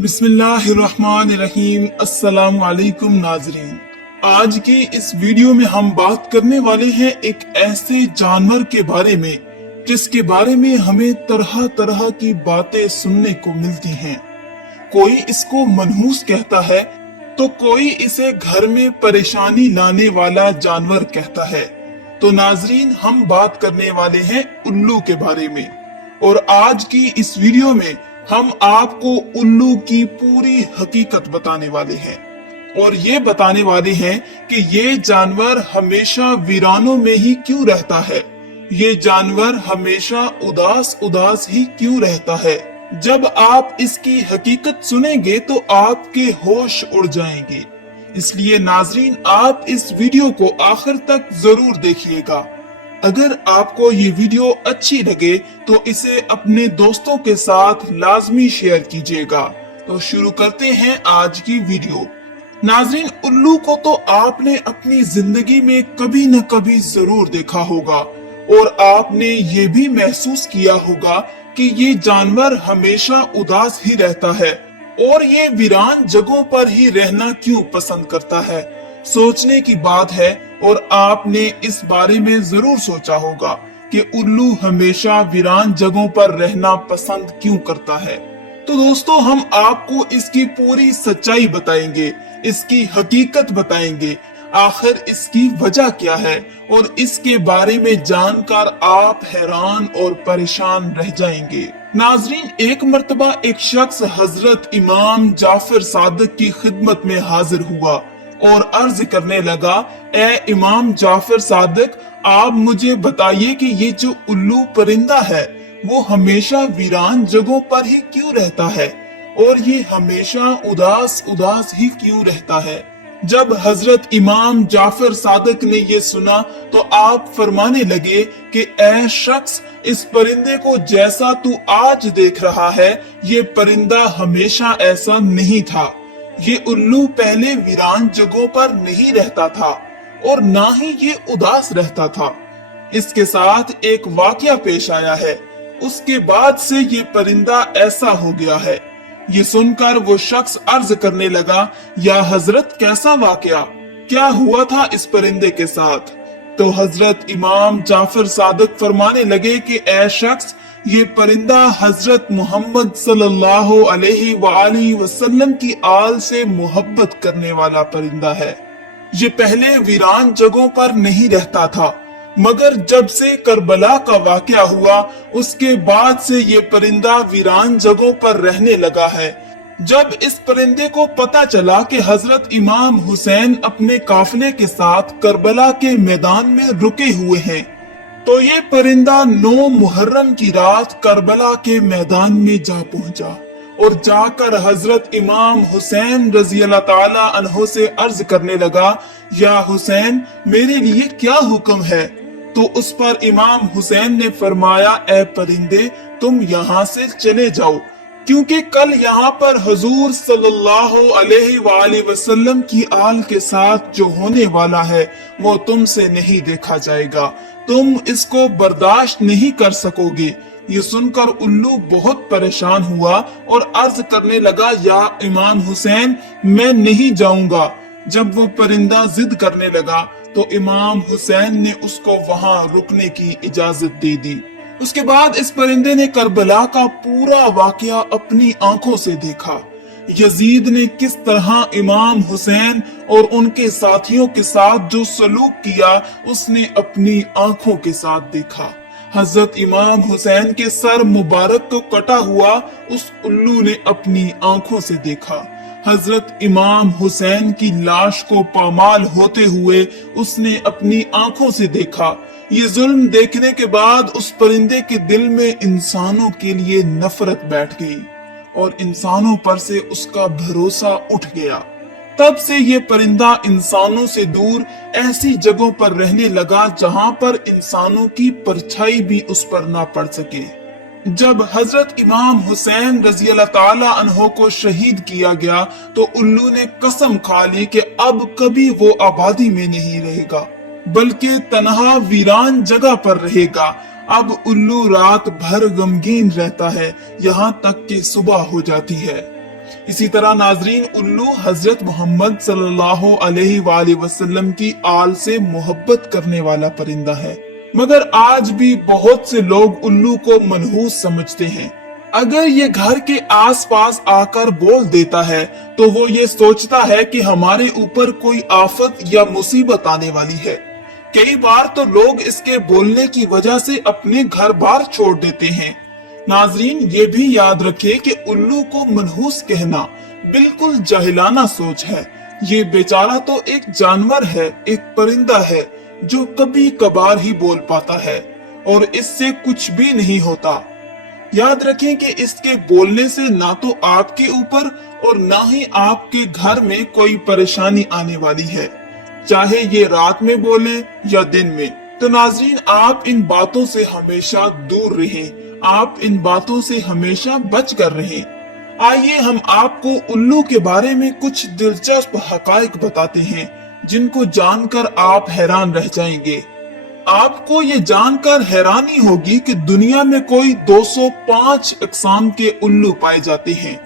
बिस्मिल्लाहिर्रहमानिर्रहीम। अस्सलाम वालेकुम नाजरीन। आज की इस वीडियो में हम बात करने वाले हैं एक ऐसे जानवर के बारे में जिसके बारे में हमें तरह तरह की बातें सुनने को मिलती हैं। कोई इसको मनहूस कहता है तो कोई इसे घर में परेशानी लाने वाला जानवर कहता है। तो नाजरीन, हम बात करने वाले हैं उल्लू के बारे में, और आज की इस वीडियो में हम आपको उल्लू की पूरी हकीकत बताने वाले हैं, और ये बताने वाले हैं कि ये जानवर हमेशा वीरानों में ही क्यों रहता है, ये जानवर हमेशा उदास उदास ही क्यों रहता है। जब आप इसकी हकीकत सुनेंगे तो आपके होश उड़ जाएंगे। इसलिए नाजरीन, आप इस वीडियो को आखिर तक जरूर देखिएगा। अगर आपको ये वीडियो अच्छी लगे तो इसे अपने दोस्तों के साथ लाजमी शेयर कीजिएगा। तो शुरू करते हैं आज की वीडियो। नाजरीन, उल्लू को तो आपने अपनी जिंदगी में कभी न कभी जरूर देखा होगा, और आपने ये भी महसूस किया होगा कि ये जानवर हमेशा उदास ही रहता है, और ये वीरान जगहों पर ही रहना क्यों पसंद करता है। सोचने की बात है, और आपने इस बारे में जरूर सोचा होगा कि उल्लू हमेशा वीरान जगहों पर रहना पसंद क्यों करता है। तो दोस्तों, हम आपको इसकी पूरी सच्चाई बताएंगे, इसकी हकीकत बताएंगे, आखिर इसकी वजह क्या है, और इसके बारे में जानकर आप हैरान और परेशान रह जाएंगे। नाजरीन, एक मर्तबा एक शख्स हजरत इमाम जाफर सादिक की खिदमत में हाजिर हुआ और अर्ज करने लगा, ए इमाम जाफर सादिक, आप मुझे बताइए कि ये जो उल्लू परिंदा है वो हमेशा वीरान जगहों पर ही क्यों रहता है, और ये हमेशा उदास उदास ही क्यों रहता है। जब हजरत इमाम जाफर सादिक ने ये सुना तो आप फरमाने लगे कि ए शख्स, इस परिंदे को जैसा तू आज देख रहा है, ये परिंदा हमेशा ऐसा नहीं था। ये उल्लू पहले वीरान जगहों पर नहीं रहता था, और ना ही ये उदास रहता था। इसके साथ एक वाकया पेश आया है, उसके बाद से ये परिंदा ऐसा हो गया है। ये सुनकर वो शख्स अर्ज करने लगा, या हजरत, कैसा वाकया, क्या हुआ था इस परिंदे के साथ? तो हजरत इमाम जाफर सादिक फरमाने लगे कि ए शख्स, ये परिंदा हजरत मोहम्मद सल्लल्लाहु अलैहि वसल्लम की आल से मोहब्बत करने वाला परिंदा है। ये पहले वीरान जगहों पर नहीं रहता था, मगर जब से करबला का वाकया हुआ उसके बाद से ये परिंदा वीरान जगहों पर रहने लगा है। जब इस परिंदे को पता चला कि हजरत इमाम हुसैन अपने काफिले के साथ करबला के मैदान में रुके हुए हैं, तो ये परिंदा 9 मुहर्रम की रात करबला के मैदान में जा पहुंचा, और जाकर हजरत इमाम हुसैन रजी अल्लाह ताला अन्हो से अर्ज करने लगा, या हुसैन, मेरे लिए क्या हुक्म है? तो उस पर इमाम हुसैन ने फरमाया, ए परिंदे, तुम यहाँ से चले जाओ, क्योंकि कल यहाँ पर हुजूर सल्लल्लाहु अलैहि वसल्लम की आल के साथ जो होने वाला है वो तुमसे नहीं देखा जाएगा, तुम इसको बर्दाश्त नहीं कर सकोगे। ये सुनकर उल्लू बहुत परेशान हुआ और अर्ज करने लगा, या इमाम हुसैन, मैं नहीं जाऊंगा। जब वो परिंदा जिद करने लगा तो इमाम हुसैन ने उसको वहां रुकने की इजाजत दे दी। उसके बाद इस परिंदे ने करबला का पूरा वाकया अपनी आंखों से देखा। यजीद ने किस तरह इमाम हुसैन और उनके साथियों के साथ जो सलूक किया उसने अपनी आंखों के साथ देखा। हजरत इमाम हुसैन के सर मुबारक को कटा हुआ उस उल्लू ने अपनी आंखों से देखा। हजरत इमाम हुसैन की लाश को पामाल होते हुए उसने अपनी आंखों से देखा। ये जुल्म देखने के बाद उस परिंदे के दिल में इंसानों के लिए नफरत बैठ गई, और इंसानों पर से उसका भरोसा उठ गया। तब से ये परिंदा इंसानों से दूर ऐसी जगहों पर रहने लगा जहां पर इंसानों की परछाई भी उस पर ना पड़ सके। जब हजरत इमाम हुसैन रजी अल्लाह ताला अन्हो को शहीद किया गया तो उल्लू ने कसम खा ली कि अब कभी वो आबादी में नहीं रहेगा, बल्कि तन्हा वीरान जगह पर रहेगा। अब उल्लू रात भर गमगीन रहता है, यहाँ तक कि सुबह हो जाती है। इसी तरह नाजरीन, उल्लू हजरत मोहम्मद सल्लल्लाहु अलैहि वसल्लम की आल से मोहब्बत करने वाला परिंदा है, मगर आज भी बहुत से लोग उल्लू को मनहूस समझते हैं। अगर ये घर के आसपास आकर बोल देता है तो वो ये सोचता है कि हमारे ऊपर कोई आफत या मुसीबत आने वाली है। कई बार तो लोग इसके बोलने की वजह से अपने घर बार छोड़ देते हैं। नाजरीन, ये भी याद रखें कि उल्लू को मनहूस कहना बिल्कुल जाहिलाना सोच है। ये बेचारा तो एक जानवर है, एक परिंदा है जो कभी कभार ही बोल पाता है और इससे कुछ भी नहीं होता। याद रखें कि इसके बोलने से ना तो आपके ऊपर और ना ही आपके घर में कोई परेशानी आने वाली है, चाहे ये रात में बोले या दिन में। तो नाजरीन, आप इन बातों से हमेशा दूर रहें, आप इन बातों से हमेशा बच कर रहें। आइए हम आपको उल्लू के बारे में कुछ दिलचस्प हकाइक बताते हैं जिनको जानकर आप हैरान रह जाएंगे। आपको ये जानकर हैरानी होगी कि दुनिया में कोई 205 अक़साम के उल्लू पाए जाते हैं,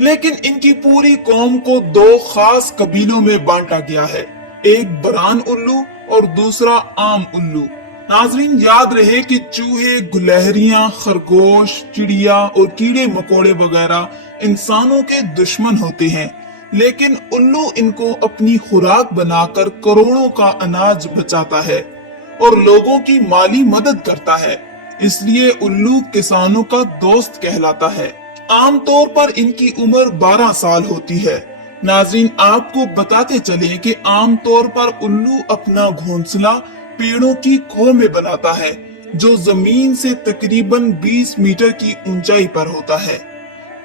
लेकिन इनकी पूरी कौम को दो खास कबीलों में बांटा गया है, एक बरान उल्लू और दूसरा आम उल्लू। नाजरीन, याद रहे कि चूहे, गुलहरियां, खरगोश, चिड़िया और कीड़े मकोड़े वगैरह इंसानों के दुश्मन होते हैं, लेकिन उल्लू इनको अपनी खुराक बनाकर करोड़ों का अनाज बचाता है और लोगों की माली मदद करता है। इसलिए उल्लू किसानों का दोस्त कहलाता है। आमतौर पर इनकी उम्र 12 साल होती है। नाजरीन, आपको बताते चले कि आमतौर पर उल्लू अपना घोंसला पेड़ों की खोह में बनाता है, जो जमीन से तकरीबन 20 मीटर की ऊंचाई पर होता है।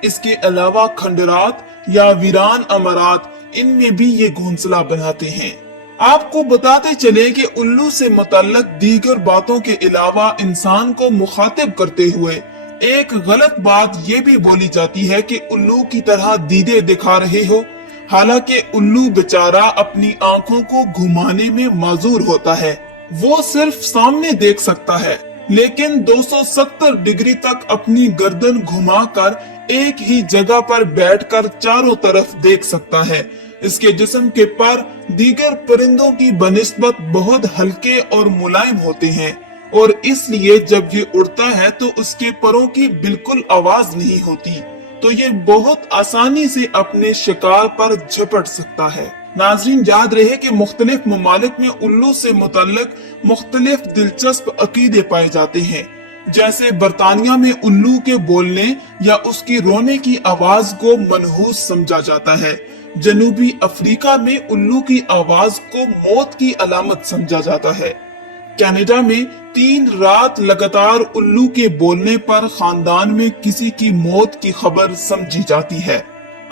इसके अलावा खंडरात या वीरान अमरात, इनमें भी ये घोंसला बनाते हैं। आपको बताते चले कि उल्लू से मुतल्लक दीगर बातों के अलावा इंसान को मुखातिब करते हुए एक गलत बात ये भी बोली जाती है कि उल्लू की तरह दीदे दिखा रहे हो। हालांकि उल्लू बेचारा अपनी आंखों को घुमाने में माजूर होता है। वो सिर्फ सामने देख सकता है, लेकिन 270 डिग्री तक अपनी गर्दन घुमाकर एक ही जगह पर बैठकर चारों तरफ देख सकता है। इसके जिस्म के पर दीगर परिंदों की बनिस्बत बहुत हल्के और मुलायम होते हैं और इसलिए जब ये उड़ता है तो उसके परों की बिल्कुल आवाज नहीं होती, तो ये बहुत आसानी से अपने शिकार पर झपट सकता है। नाजरीन, याद रहे कि मुख्तलिफ ममालिक में उल्लू से मुतल्लिक मुख्तलिफ दिलचस्प अकीदे पाए जाते हैं। जैसे बरतानिया में उल्लू के बोलने या उसकी रोने की आवाज को मनहूस समझा जाता है। जनूबी अफ्रीका में उल्लू की आवाज को मौत की अलामत समझा जाता है। कनाडा में 3 रात लगातार उल्लू के बोलने पर खानदान में किसी की मौत की खबर समझी जाती है।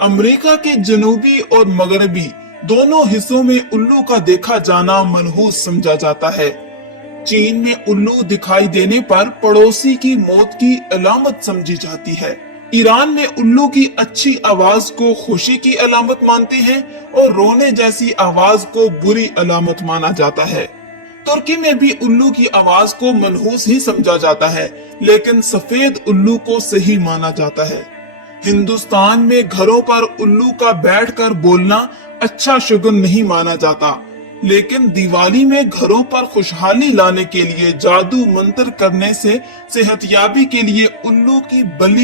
अमेरिका के जनूबी और मगरबी दोनों हिस्सों में उल्लू का देखा जाना मनहूस समझा जाता है। चीन में उल्लू दिखाई देने पर पड़ोसी की मौत की अलामत समझी जाती है। ईरान में उल्लू की अच्छी आवाज को खुशी की अलामत मानते हैं और रोने जैसी आवाज को बुरी अलामत माना जाता है। तुर्की में भी उल्लू की आवाज को मनहूस ही समझा जाता है, लेकिन सफेद उल्लू को सही माना जाता है। हिंदुस्तान में घरों पर उल्लू का बैठकर बोलना अच्छा शुगुन नहीं माना जाता, लेकिन दिवाली में घरों पर खुशहाली लाने के लिए जादू मंत्र करने से सेहतयाबी के लिए उल्लू की बलि